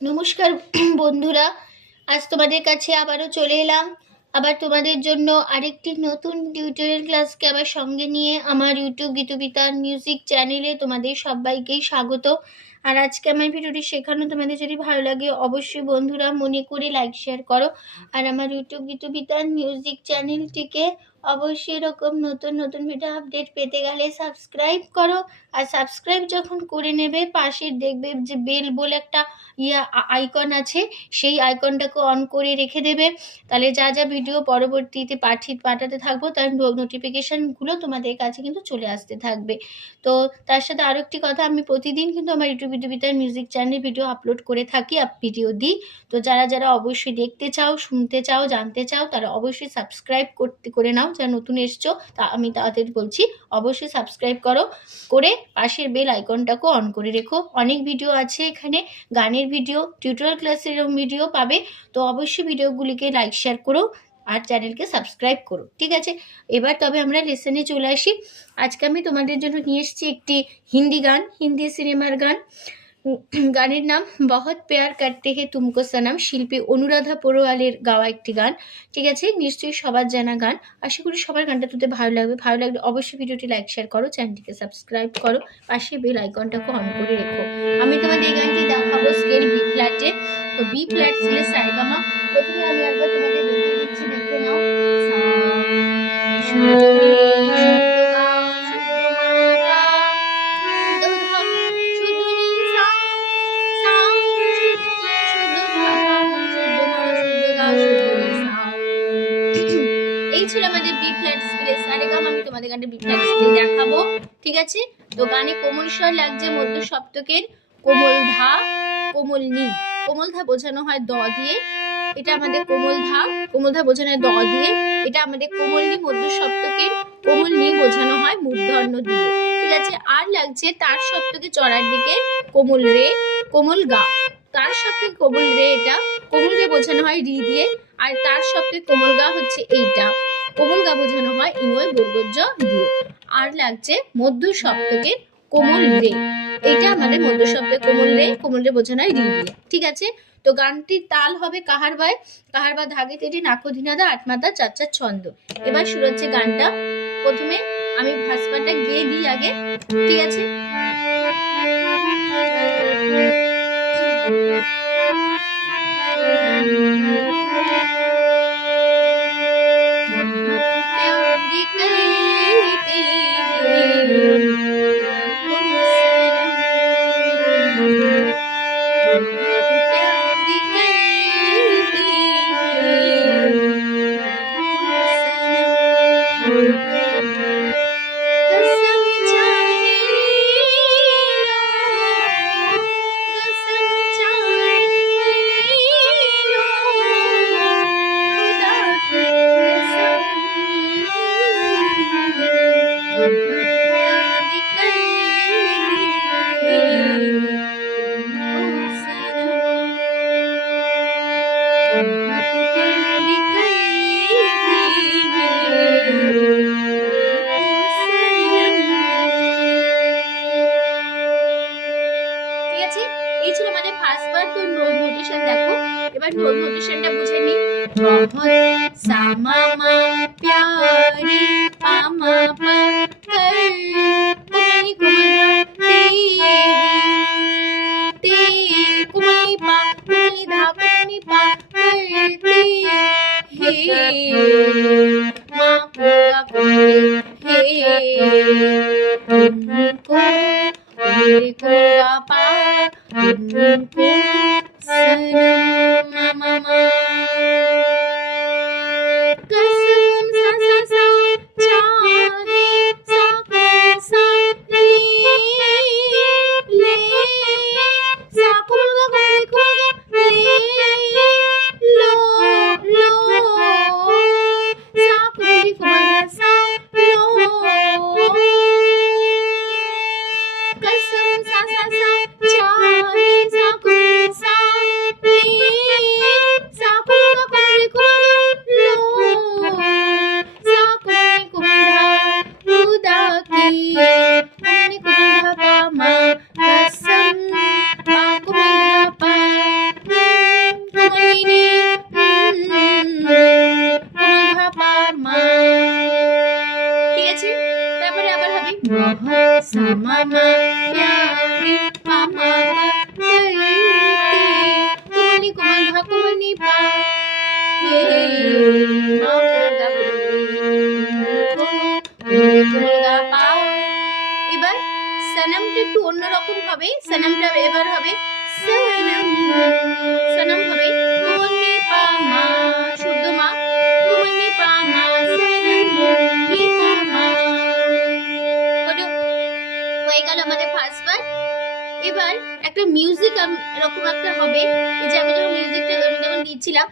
নমস্কার বন্ধুরা, আজ তোমাদের কাছে আবারও চলে এলাম। আবার তোমাদের জন্য আরেকটি নতুন টিউটোরিয়াল ক্লাসকে আবার সঙ্গে নিয়ে আমার ইউটিউব গীতবিতান মিউজিক চ্যানেলে তোমাদের সবাইকেই স্বাগত। আর আজকে আমার ভিডিওটি শেখানো তোমাদের যদি ভালো লাগে অবশ্যই বন্ধুরা মনে করে লাইক শেয়ার করো। আর আমার ইউটিউব গীতবিতান মিউজিক চ্যানেলটিকে অবশ্যই এরকম নতুন নতুন ভিডিও আপডেট পেতে গেলে সাবস্ক্রাইব করো। আর সাবস্ক্রাইব যখন করে নেবে পাশে দেখবে যে বেল বলে একটা আইকন আছে, সেই আইকনটাকে অন করে রেখে দেবে। তাহলে যা যা ভিডিও পরবর্তীতে পাঠাতে থাকবো তার নোটিফিকেশানগুলো তোমাদের কাছে কিন্তু চলে আসতে থাকবে। তো তার সাথে আরও একটি কথা, আমি প্রতিদিন কিন্তু আমার ইউটিউব গীতবিতান মিউজিক চ্যানেলে ভিডিও আপলোড করে থাকি, ভিডিও দিই। তো যারা যারা অবশ্যই দেখতে চাও, শুনতে চাও, জানতে চাও তারা অবশ্যই সাবস্ক্রাইব করে নাও। যারা নতুন এসছো তা আমি তাদের বলছি অবশ্যই সাবস্ক্রাইব করে পাশের বেল আইকনটাকে অন করে রেখো। অনেক ভিডিও আছে এখানে, গানের ভিডিও, টিউটোরিয়াল ক্লাসের ভিডিও পাবে। তো অবশ্যই ভিডিওগুলিকে লাইক শেয়ার করো আর চ্যানেলকে সাবস্ক্রাইব করো, ঠিক আছে? এবার তবে আমরা লেসনে চলে আসি। আজকে আমি তোমাদের জন্য নিয়ে এসেছি একটি হিন্দি গান, হিন্দি সিনেমার গান। গানের নাম বহুত প্যার করতে হে তুমকো সনম, শিল্পী অনুরাধা পড়োয়ালের গাওয়া একটি গান, ঠিক আছে? নিশ্চয়ই সবার জানা গান। আশা করি সবার গানটা তোদের ভালো লাগবে। ভালো লাগলে অবশ্যই ভিডিওটি লাইক শেয়ার করো, চ্যানেলটিকে সাবস্ক্রাইব করো, পাশে বেল আইকনটাকে অন করে রেখো। আমি তোমাদের এই গানটি দেখাবো স্কেল বি ফ্ল্যাটে। তো বি ফ্ল্যাট স্কেলে সারেগামা। প্রথমে আমি একবার তোমাদের দেখিয়ে দিচ্ছি, দেখে নাও। এই ছিল আমাদের বি ফ্ল্যাট স্কেলে সারেগামা। আমি তোমাদের গানটা বি ফ্ল্যাট স্কেলে দেখাবো, ঠিক আছে? তো গানে কোমল স্বর লাগছে মধ্য সপ্তকের কোমল ধা, কোমল নি। কোমল ধা বোঝানো হয় দ দিয়ে, এটা আমাদের কোমল ধা বোঝানো হয় দ দিয়ে। এটা আমাদের কোমল নি মধ্য সপ্তকের, কোমল নি বোঝানো হয় মূর্ধন্য দিয়ে, ঠিক আছে? আর লাগছে তার সপ্তকে চড়ার দিকে কোমল রে, কোমল গা। তার সপ্তকে কোমল রে, এটা কোমল রে বোঝানো হয় রি দিয়ে। আর তার সপ্তকে কোমল গা হচ্ছে এইটা, কোমল গা বোঝানো হয় ইঙ্গয় বর্গজ দিয়ে। আর লাগছে মধ্য সপ্তকে কোমল রে, এটা আমাদের মধ্য সপ্তকে কোমল রে বোঝানো হয় রি দিয়ে, ঠিক আছে? তো গানটির তাল হবে কাহারবায়, কাহারবা ধাগে তেটি নাকধিনাদা আটমাদা চার চার ছন্দ। এবার শুরু হচ্ছে গানটা। প্রথমে আমি ভাসপাটা গিয়ে দিই আগে, ঠিক আছে? এই ছিল আমাদের ফার্স্ট বার। তো নোটেশন দেখো, এবার নোটেশনটা বুঝে নি। बहुत सामा मा प्यारी पामा पा कर कुमली कुमली ते कुमली पा कुमली धा कुमली पा करते हे माँ पूरा कुमली हे तुमको कुमली कुमला पा तुमको सनम मामा प्यारे पामा करते कोमलनी कोमल धा कोमलनी पा ये माँ कोमलगा कोमलगा पा। এবার সনমটা একটু অন্যরকম হবে, সনমটা এবার হবে সনম, সনম হবে কোমলনি পা মা শুদ্ধ মা কোমলনি পা মা সনম নি পা মা। হয়ে গেল আমাদের ফার্স্ট পার্ট। এবার একটা মিউজিক এরকম একটা হবে, এই যে আমি যখন মিউজিকটা আমি যখন দিচ্ছিলাম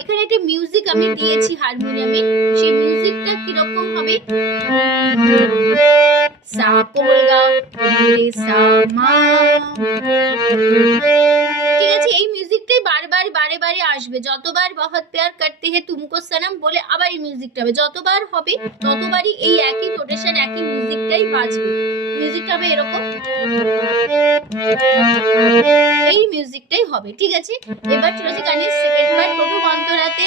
এখানে একটা মিউজিক আমি দিয়েছি হারমোনিয়ামে, সেই মিউজিকটা কিরকম হবে সা কোমলগা রে সা মা। ঠিক আছে, এই মিউজিকটাই বারবার বারে বারে আসবে, যতবার বহুত প্যার করতে হে তুমকো সনম বলে আবার এই মিউজিকটা হবে, যতবার হবে ততবারই এই একই নোটেশন একই মিউজিকটাই বাজবে। মিউজিকটা হবে এরকম, এই মিউজিকটাই হবে। ঠিক আছে, এবার চলেছে গানের সেকেন্ড পার্ট। প্রথম অন্তরাতে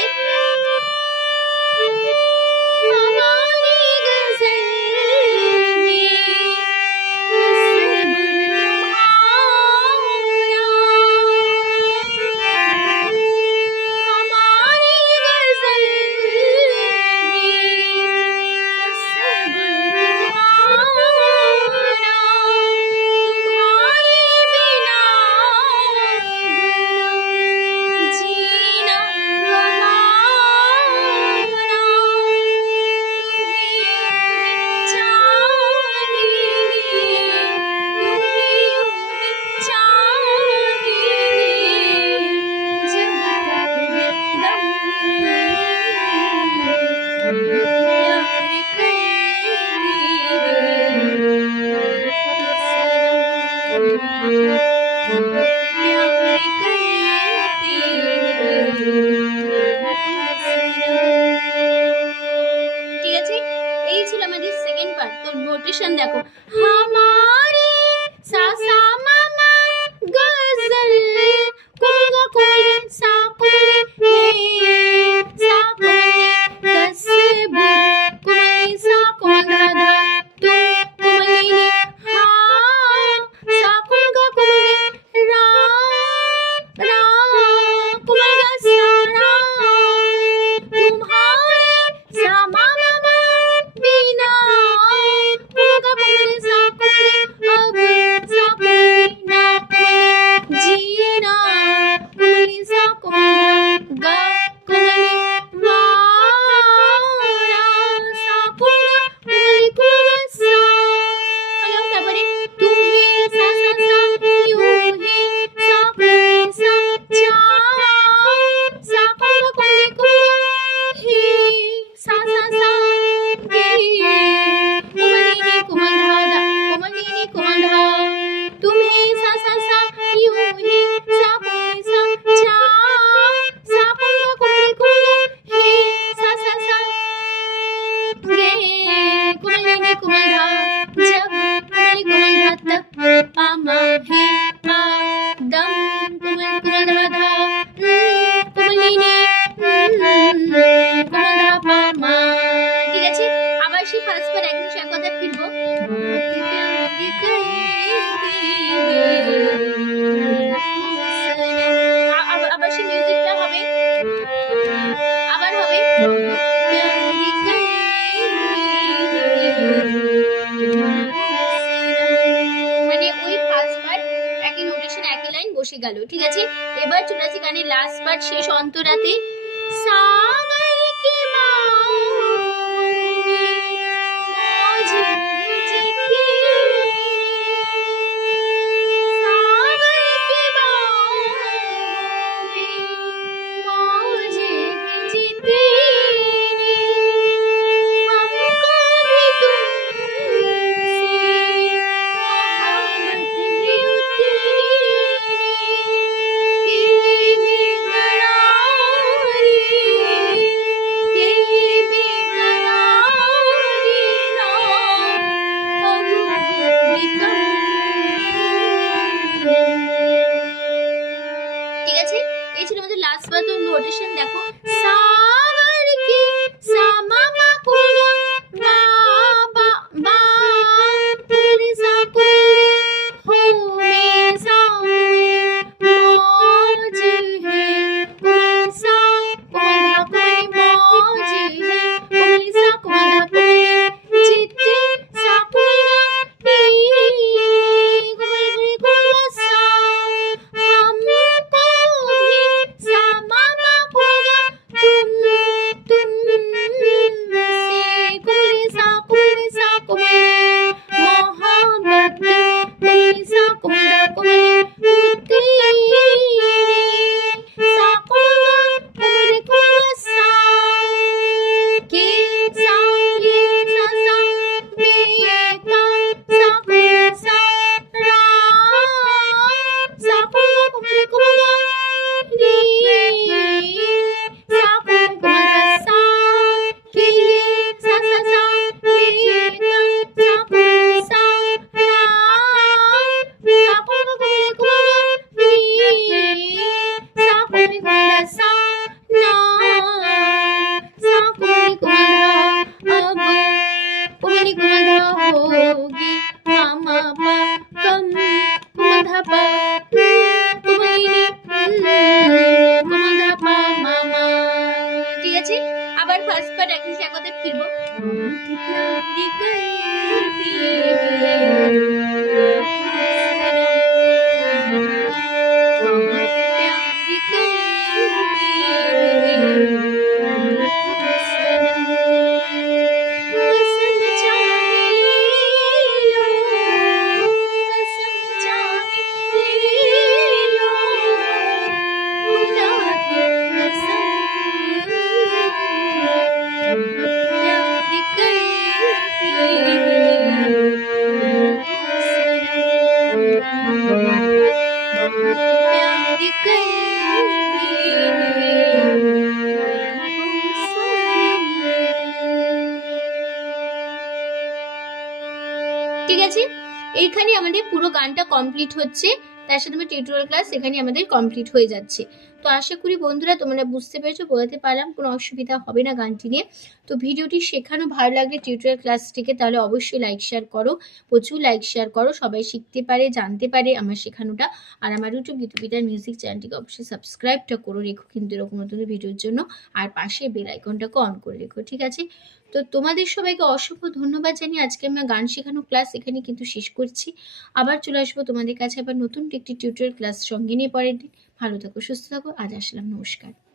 নোটেশন দেখো हमारी सा सा मामा गजल कोगा कोले सा कोले हे सा कोले तस्बू कोले सा कोगा धा तू कोले हा सा कोगा कोले रा रा कोगा सा रा तुम्हारे सा मामा बिना গেল। ঠিক আছে, এবার চলে আসি গানের লাস্ট পার্ট শেষ অন্তরাতে সাগর কি আবার ফার্স্ট পার্ট একই সাথে ফিরবো। ঠিক আছে, এইখানে আমাদের পুরো গানটা কমপ্লিট হচ্ছে, তার সাথে আমার টিউটোরিয়াল ক্লাস এখানে আমাদের কমপ্লিট হয়ে যাচ্ছে। তো আশা করি বন্ধুরা তোমরা বুঝতে পেরেছো, বোঝাতে পারলাম, কোনো অসুবিধা হবে না গানটি নিয়ে। তো ভিডিওটি শেখানো ভালো লাগলে টিউটোরিয়াল ক্লাসটিকে তাহলে অবশ্যই লাইক শেয়ার করো, প্রচুর লাইক শেয়ার করো, সবাই শিখতে পারে, জানতে পারে আমার শেখানোটা। আর আমার ইউটিউব গীতুবিতান মিউজিক চ্যানেলটিকে অবশ্যই সাবস্ক্রাইবটা করে রেখো কিন্তু এরকম নতুন ভিডিওর জন্য, আর পাশে বেল আইকনটাকে অন করে রেখো, ঠিক আছে। তো তোমাদের সবাইকে অসংখ্য ধন্যবাদ জানিয়ে আজকে আমার গান শেখানো ক্লাস এখানে কিন্তু শেষ করছি। আবার চলে আসবো তোমাদের কাছে আবার নতুন একটি টিউটোরিয়াল ক্লাস সঙ্গে নিয়ে পরের দিন। ভালো থাকো, সুস্থ থাকো, আজ আসলাম, নমস্কার।